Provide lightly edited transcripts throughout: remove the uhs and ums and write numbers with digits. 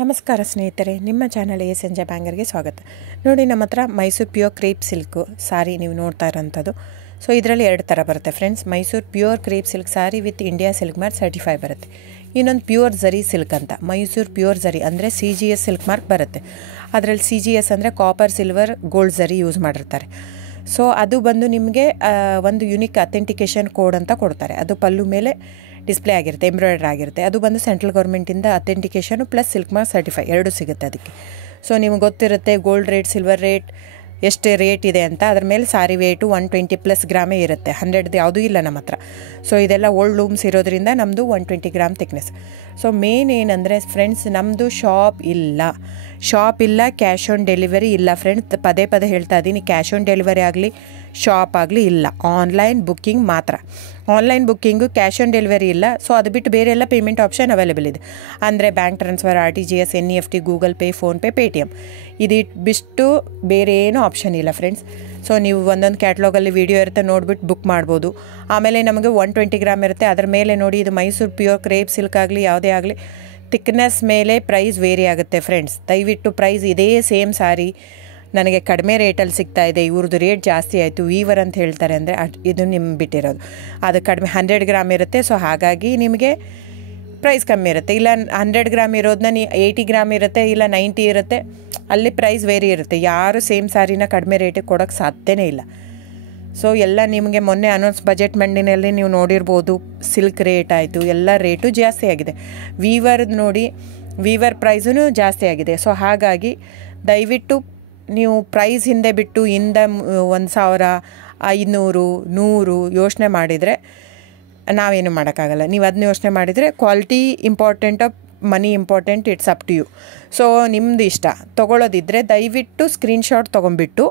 ನಮಸ್ಕಾರ ಸ್ನೇಹಿತರೆ, ನಿಮ್ಮ ಚಾನಲ್ ಎ ಸಂಜೆ ಬ್ಯಾಂಗರ್ಗೆ ಸ್ವಾಗತ. ನೋಡಿ, ನಮ್ಮ ಹತ್ರ ಮೈಸೂರು ಪ್ಯೂರ್ ಕ್ರೇಪ್ ಸಿಲ್ಕು ಸಾರಿ ನೀವು ನೋಡ್ತಾ ಇರೋಂಥದ್ದು. ಸೊ ಇದರಲ್ಲಿ ಎರಡು ಥರ ಬರುತ್ತೆ friends. Mysuru pure crepe silk sorry with India silk mark certify ಬರುತ್ತೆ. ಇನ್ನೊಂದು ಪ್ಯೂರ್ ಝರಿ ಸಿಲ್ಕ್ ಅಂತ, ಮೈಸೂರು ಪ್ಯೂರ್ ಝರಿ ಅಂದರೆ CGS ಸಿಲ್ಕ್ ಮಾರ್ಕ್ ಬರುತ್ತೆ. ಅದರಲ್ಲಿ CGS ಅಂದರೆ ಕಾಪರ್, ಸಿಲ್ವರ್, ಗೋಲ್ಡ್ ಝರಿ ಯೂಸ್ ಮಾಡಿರ್ತಾರೆ. ಸೊ ಅದು ಬಂದು ನಿಮಗೆ ಒಂದು ಯುನಿಕ್ ಅಥೆಂಟಿಕೇಷನ್ ಕೋಡ್ ಅಂತ ಕೊಡ್ತಾರೆ. ಅದು ಪಲ್ಲು ಮೇಲೆ ಡಿಸ್ಪ್ಲೇ ಆಗಿರುತ್ತೆ, ಎಂಬ್ರಾಯ್ಡ್ರಿ ಆಗಿರುತ್ತೆ. ಅದು ಬಂದು ಸೆಂಟ್ರಲ್ ಗೌರ್ಮೆಂಟಿಂದ ಅಥೆಂಟಿಕೇಷನು ಪ್ಲಸ್ ಸಿಲ್ಕ್ ಮಾರ್ಕ್ ಸರ್ಟಿಫೈ ಎರಡೂ ಸಿಗುತ್ತೆ ಅದಕ್ಕೆ. ಸೊ ನಿಮ್ಗೆ ಗೊತ್ತಿರುತ್ತೆ ಗೋಲ್ಡ್ ರೇಟ್, ಸಿಲ್ವರ್ ರೇಟ್ ಎಷ್ಟು ರೇಟ್ ಇದೆ ಅಂತ. ಅದ್ರ ಮೇಲೆ ಸಾರಿ ವೇಟು 120+ ಗ್ರಾಮೇ ಇರುತ್ತೆ, 100 ಯಾವುದೂ ಇಲ್ಲ ನಮ್ಮ ಹತ್ರ. ಸೊ ಇದೆಲ್ಲ ಓಲ್ಡ್ ಲೂಮ್ಸ್ ಇರೋದ್ರಿಂದ ನಮ್ಮದು 120 ಗ್ರಾಮ್ ಥಿಕ್ನೆಸ್. ಸೊ ಮೇನ್ ಏನಂದರೆ ಫ್ರೆಂಡ್ಸ್, ನಮ್ಮದು ಶಾಪ್ ಇಲ್ಲ, ಕ್ಯಾಶ್ ಆನ್ ಡೆಲಿವರಿ ಇಲ್ಲ ಫ್ರೆಂಡ್ಸ್. ಪದೇ ಹೇಳ್ತಾ ಇದ್ದೀನಿ, ಕ್ಯಾಶ್ ಆನ್ ಡೆಲಿವರಿ ಆಗಲಿ ಶಾಪ್ ಆಗಲಿ ಇಲ್ಲ, ಆನ್ಲೈನ್ ಬುಕ್ಕಿಂಗ್ ಮಾತ್ರ. Online booking, cash on delivery ಇಲ್ಲ. ಸೊ ಅದು ಬಿಟ್ಟು ಬೇರೆ ಎಲ್ಲ ಪೇಮೆಂಟ್ ಆಪ್ಷನ್ ಅವೈಲೇಬಲ್ ಇದೆ. ಅಂದರೆ bank transfer, RTGS, NEFT, Google pay, PhonePe, Paytm. ಇದು ಬಿಟ್ಟು ಬೇರೆ ಏನೂ ಆಪ್ಷನ್ ಇಲ್ಲ ಫ್ರೆಂಡ್ಸ್. ಸೊ ನೀವು ಒಂದೊಂದು ಕ್ಯಾಟ್ಲಾಗಲ್ಲಿ ವೀಡಿಯೋ ಇರುತ್ತೆ, ನೋಡಿಬಿಟ್ಟು ಬುಕ್ ಮಾಡ್ಬೋದು. ಆಮೇಲೆ ನಮಗೆ 120 ಗ್ರಾಮ್ ಇರುತ್ತೆ. ಅದರ ಮೇಲೆ ನೋಡಿ, ಇದು ಮೈಸೂರು ಪ್ಯೂರ್ ಕ್ರೇಪ್ ಸಿಲ್ಕ್ ಆಗಲಿ ಯಾವುದೇ ಆಗಲಿ ಥಿಕ್ನೆಸ್ ಮೇಲೆ ಪ್ರೈಸ್ ವೇರಿ ಆಗುತ್ತೆ ಫ್ರೆಂಡ್ಸ್. ದಯವಿಟ್ಟು ಪ್ರೈಸ್ ಇದೇ ಸೇಮ್ ಸಾರಿ ನನಗೆ ಕಡಿಮೆ ರೇಟಲ್ಲಿ ಸಿಗ್ತಾ ಇದೆ, ಇವ್ರದ್ದು ರೇಟ್ ಜಾಸ್ತಿ ಆಯಿತು ವೀವರ್ ಅಂತ ಹೇಳ್ತಾರೆ ಅಂದರೆ ಇದು ನಿಮ್ಗೆ ಬಿಟ್ಟಿರೋದು. ಅದು ಕಡಿಮೆ 100 ಗ್ರಾಮ್ ಇರುತ್ತೆ. ಸೊ ಹಾಗಾಗಿ ನಿಮಗೆ ಪ್ರೈಸ್ ಕಮ್ಮಿ ಇರುತ್ತೆ. ಇಲ್ಲ 100 ಗ್ರಾಮ್ ಇರೋದನ್ನ 80 ಗ್ರಾಮ್ ಇರುತ್ತೆ, ಇಲ್ಲ 90 ಇರುತ್ತೆ, ಅಲ್ಲಿ ಪ್ರೈಸ್ ವೇರಿ ಇರುತ್ತೆ. ಯಾರು ಸೇಮ್ ಸಾರಿನ ಕಡಿಮೆ ರೇಟಿಗೆ ಕೊಡೋಕ್ಕೆ ಸಾಧ್ಯನೇ ಇಲ್ಲ. ಸೊ ಎಲ್ಲ ನಿಮಗೆ ಮೊನ್ನೆ ಅನೌನ್ಸ್ ಬಜೆಟ್ ಮಂಡಿನಲ್ಲಿ ನೀವು ನೋಡಿರ್ಬೋದು, ಸಿಲ್ಕ್ ರೇಟ್ ಆಯಿತು, ಎಲ್ಲ ರೇಟು ಜಾಸ್ತಿ ಆಗಿದೆ. ವೀವರ್ದು ನೋಡಿ, ವೀವರ್ ಪ್ರೈಸೂ ಜಾಸ್ತಿ ಆಗಿದೆ. ಸೊ ಹಾಗಾಗಿ ದಯವಿಟ್ಟು ನೀವು ಪ್ರೈಸ್ ಹಿಂದೆ ಬಿಟ್ಟು 1,000, 500, 100 ಯೋಚನೆ ಮಾಡಿದರೆ ನಾವೇನು ಮಾಡೋಕ್ಕಾಗಲ್ಲ. ನೀವು ಅದನ್ನ ಯೋಚನೆ ಮಾಡಿದರೆ quality important, money important, it's up to you. So ನಿಮ್ಮದು ಇಷ್ಟ. ತೊಗೊಳ್ಳೋದಿದ್ದರೆ ದಯವಿಟ್ಟು ಸ್ಕ್ರೀನ್ಶಾಟ್ ತೊಗೊಂಬಿಟ್ಟು,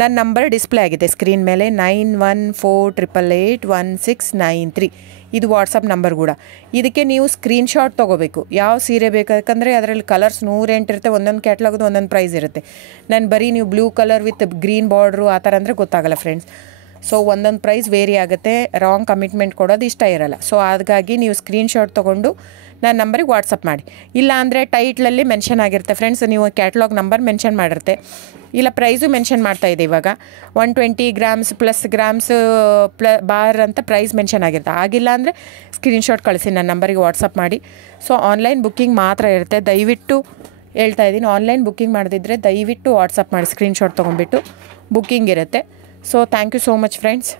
ನನ್ನ ನಂಬರ್ ಡಿಸ್ಪ್ಲೇ ಆಗಿದೆ ಸ್ಕ್ರೀನ್ ಮೇಲೆ, 9148881693. ಇದು ವಾಟ್ಸಪ್ ನಂಬರ್ ಕೂಡ. ಇದಕ್ಕೆ ನೀವು ಸ್ಕ್ರೀನ್ಶಾಟ್ ತೊಗೋಬೇಕು. ಯಾವ ಸೀರೆ ಬೇಕಂದರೆ ಅದರಲ್ಲಿ ಕಲರ್ಸ್ 108 ಇರುತ್ತೆ, ಒಂದೊಂದು ಕ್ಯಾಟ್ಲಾಗದು ಒಂದೊಂದು ಪ್ರೈಸ್ ಇರುತ್ತೆ. ನಾನು ಬರೀ ನೀವು blue colour with green border ಆ ಥರ ಅಂದರೆ ಗೊತ್ತಾಗಲ್ಲ ಫ್ರೆಂಡ್ಸ್. ಸೊ ಒಂದೊಂದು ಪ್ರೈಸ್ ವೇರಿ ಆಗುತ್ತೆ, ರಾಂಗ್ ಕಮಿಟ್ಮೆಂಟ್ ಕೊಡೋದು ಇಷ್ಟ ಇರಲ್ಲ. ಸೊ ಹಾಗಾಗಿ ನೀವು ಸ್ಕ್ರೀನ್ಶಾಟ್ ತೊಗೊಂಡು ನನ್ನ ನಂಬರಿಗೆ ವಾಟ್ಸಪ್ ಮಾಡಿ. ಇಲ್ಲ ಅಂದರೆ ಟೈಟ್ಲಲ್ಲಿ ಮೆನ್ಷನ್ ಆಗಿರುತ್ತೆ ಫ್ರೆಂಡ್ಸ್, ನೀವು ಕ್ಯಾಟ್ಲಾಗ್ ನಂಬರ್ ಮೆನ್ಷನ್ ಮಾಡಿರುತ್ತೆ, ಇಲ್ಲ ಪ್ರೈಸು ಮೆನ್ಷನ್ ಮಾಡ್ತಾಯಿದೆ. ಇವಾಗ 120 ಗ್ರಾಮ್ಸ್ ಪ್ಲಸ್ ಗ್ರಾಮ್ಸ್ ಬಾರ್ ಅಂತ ಪ್ರೈಸ್ ಮೆನ್ಷನ್ ಆಗಿರುತ್ತೆ. ಆಗಿಲ್ಲ ಅಂದರೆ ಸ್ಕ್ರೀನ್ಶಾಟ್ ಕಳಿಸಿ, ನನ್ನ ನಂಬರಿಗೆ ವಾಟ್ಸಪ್ ಮಾಡಿ. ಸೊ ಆನ್ಲೈನ್ ಬುಕ್ಕಿಂಗ್ ಮಾತ್ರ ಇರುತ್ತೆ. ದಯವಿಟ್ಟು ಹೇಳ್ತಾ ಇದ್ದೀನಿ, ಆನ್ಲೈನ್ ಬುಕ್ಕಿಂಗ್ ಮಾಡದಿದ್ದರೆ ದಯವಿಟ್ಟು ವಾಟ್ಸಪ್ ಮಾಡಿ, ಸ್ಕ್ರೀನ್ಶಾಟ್ ತೊಗೊಂಡ್ಬಿಟ್ಟು ಬುಕ್ಕಿಂಗ್ ಇರುತ್ತೆ. So thank you so much friends.